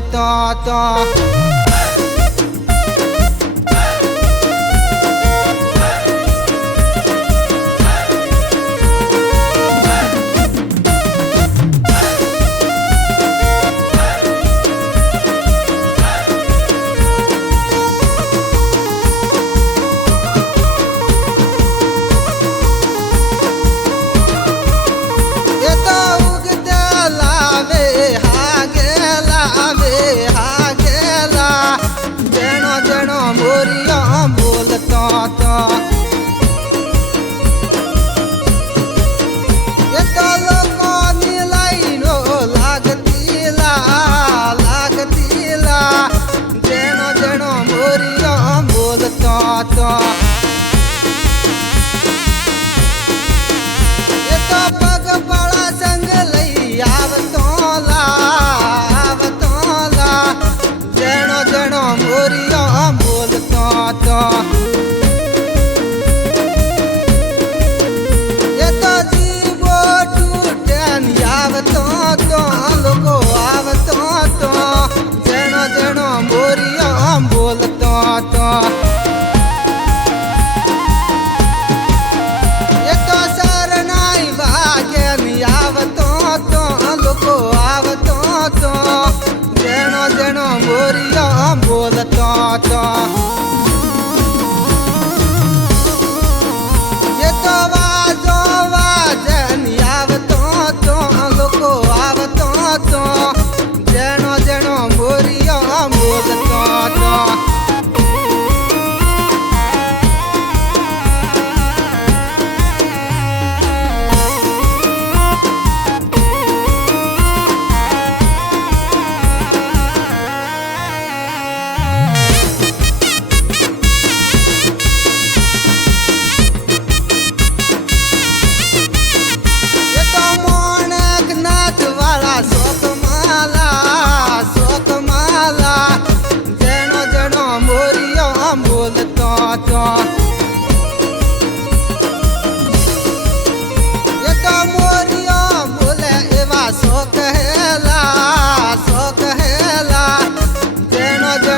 કરતો હતો story.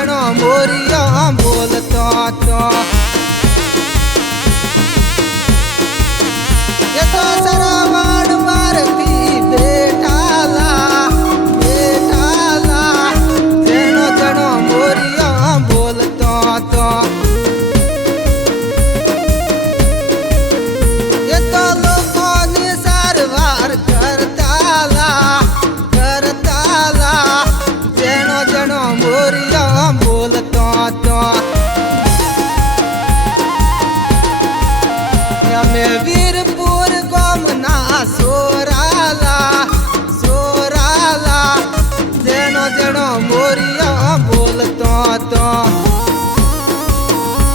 வேணா மோரியா போல தாத்தா. எதோ சரா ஓரியாம் போல காத்தான்